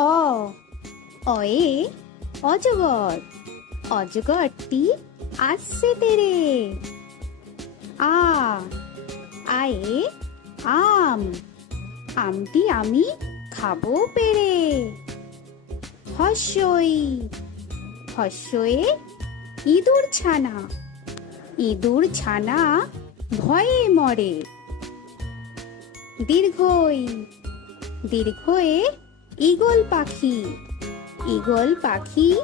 অ অয়ে অজগর। অজগরটি আসছে তেরে। আ, আয়ে আম। আমটি আমি খাব পেরে। হস্যই, হস্যয়ে ইঁদুর ছানা। ইঁদুর ছানা ভয়ে মরে। দীর্ঘই, দীর্ঘয়ে ঈগল পাখি। ঈগল পাখি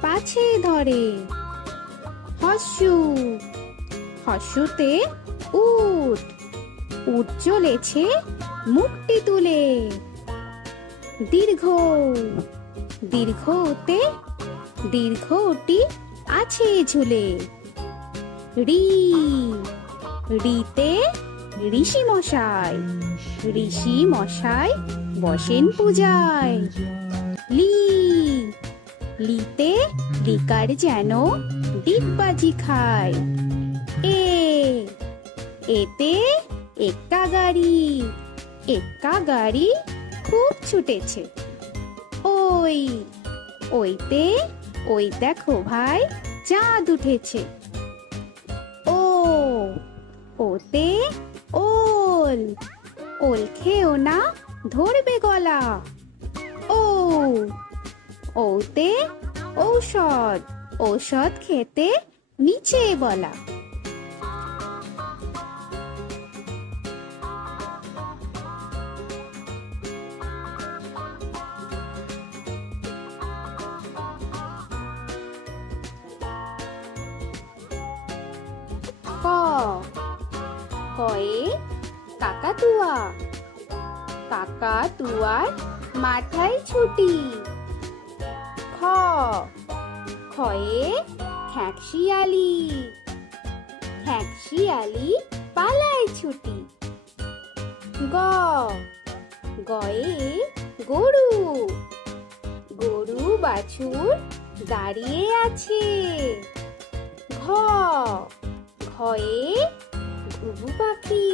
পাছে ধরে। হস্যু। হস্যুতে উট। উট চলেছে মুখটি তুলে। দীর্ঘ। দীর্ঘতে দীর্ঘটি আছে ঝুলে। রি। রিতে ঋষি মশাই। ঋষি মশাই বসেন পূজায়। লি, লিতে লিকার যেন ডিগবাজি খায়। এ, এতে এক্কা গাড়ি এক্কা গাড়ি খুব ছুটেছে। ওই, ওইতে, ওই দেখো ভাই, চাঁদ উঠেছে। ও, ওতে ওল ওল খেও না ধরবে গলা। ও ওতে ঔষধ ঔষধ খেতে নিচে বলা। ক কয়ে কাকাতুয়া। কাকাতুয়ার মাথায় ছুটি। খ। খয়ে খ্যাঁকশিয়ালি খ্যাঁকশিয়ালি পালায় ছুটি। গ। গয়ে গরু। গরু বাছুর দাঁড়িয়ে আছে। ঘ। ঘয়ে ঘুঘু পাখি।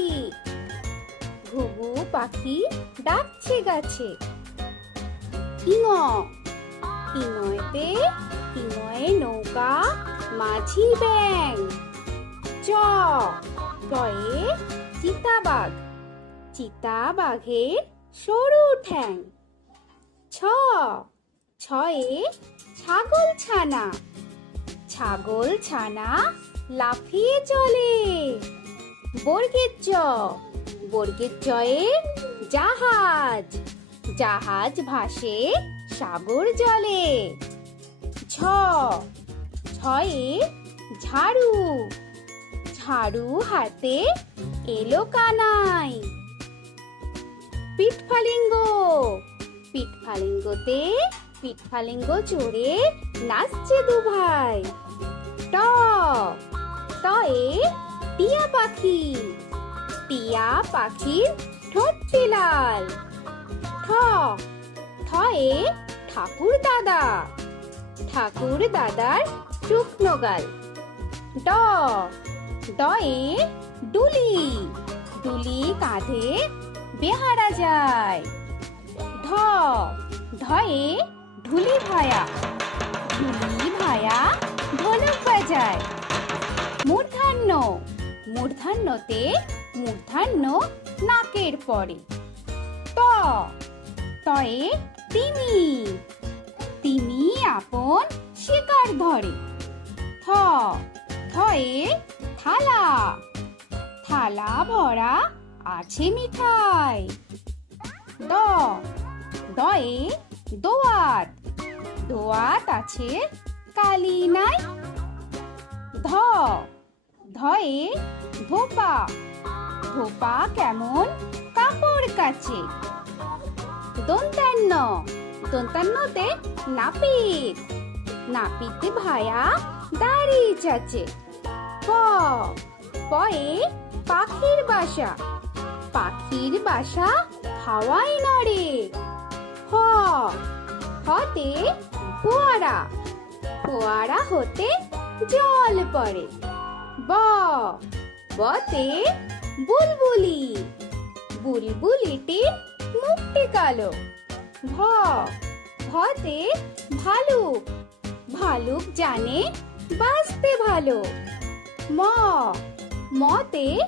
পাখি ডাকছে গাছে। ইঙ ইঙতে ইঙয়ে নৌকা মাঝি ব্যাং চ। চয়ে চিতাবাঘ। চিতাবাঘের সরু ঠ্যাং। ছ। ছয়ে ছাগল ছানা। ছাগল ছানা লাফিয়ে চলে। বর্গের চ। বর্গের চয়ে জাহাজ। জাহাজ ভাসে সাগর জলে। ছ ছয়ে ঝাড়ু। ঝাড়ু হাতে এলো কানাই। পিঠফালিঙ্গ। পিঠফালিঙ্গতে পিঠফালিঙ্গ চড়ে নাচছে দু ভাই ট। টয়ে টিয়া পাখি। টিয়া পাখির ঠোঁটটি লাল ঠ, থয়ে ঠাকুর দাদা ঠাকুর দাদার শুকনো গাল ড ডয়ে ডুলি। ডুলি কাঁধে বেহারা যায়। ঢ ঢয়ে ঢুলি ভায়া। ঢুলি ভায়া ঢোলক বাজায়। মূর্ধান্য, মূর্ধান্যতে মূর্ধান্য নাকের পরে। ত। তয়ে তিমি। তিমি আপন শিকার ধরে। থ। থয়ে থালা। থালা ভরা আছে মিঠাই। দ। দয়ে দোয়াত। দোয়াত আছে কালি নাই। ধ। ধয়ে ধোপা। ধোপা কেমন? কাপড় কাছে দন্তান্ন। দন্তান্নতে নাপিত। নাপিতে ভায়া দাড়ি চাচে। প পয়ে পাখির বাসা। পাখির বাসা হাওয়ায় নড়ে। হ। হতে ফোয়ারা। ফোয়ারা হতে জল পড়ে। ব। বতে বুলবুলি। বুলবুলিটির মুখটি কালো। ভ, ভতে ভালুক। ভালুক জানে বাঁচতে ভালো। ম, মতে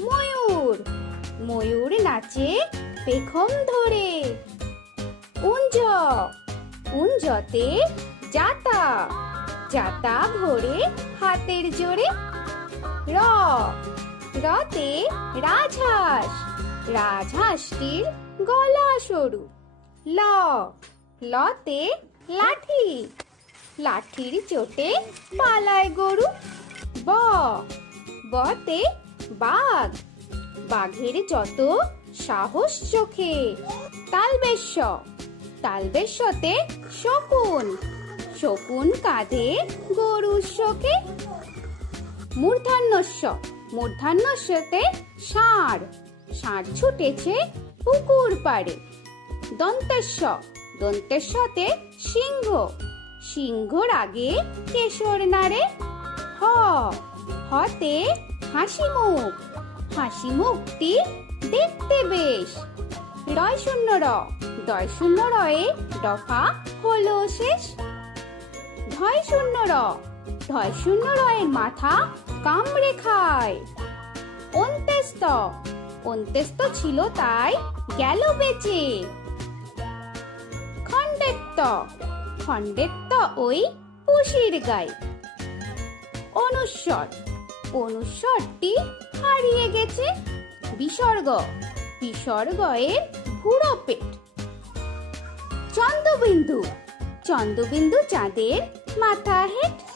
ময়ূর। ময়ূর নাচে পেখম ধরে। উঞ্জ, উঞ্জতে জাতা। জাতা ভরে হাতের জোরে। র রতে রাজহাঁস, রাজহাঁসটির গলা সরু। ল, লতে লাঠি। লাঠির চোটে পালায় গরু। ব, বতে বাঘ। বাঘের যত সাহস চোখে, তালবেশ্য। তালবেশ্যতে শকুন। শকুন কাঁধে গরুর শোকে। মূর্ধান্যস্য। মূর্ধান্যস্যতে ষাঁড়। ষাঁড় ছুটেছে পুকুর পাড়ে। দন্তেশ্ব দন্তেশ্বতে সিংহ। সিংহর আগে কেশর নাড়ে। হ। হতে হাসি মুখ হাসি মুখটি দেখতে বেশ। রয় শূন্য র। দয় শূন্য রয়ে দফা হলো শেষ। ধয় শূন্য র। ধয় শূন্য রয়ের মাথা কামড়ে খায়। অন্তেস্ত অন্তেস্ত ছিল তাই গেল বেঁচে। খণ্ডেত্ব খণ্ডেত্ব ওই পুষির গাই। অনুস্বর। অনুস্বরটি হারিয়ে গেছে বিসর্গ। বিসর্গয়ের ভুড়ো পেট। চন্দ্রবিন্দু। চন্দ্রবিন্দু চাঁদের মাথা হেট।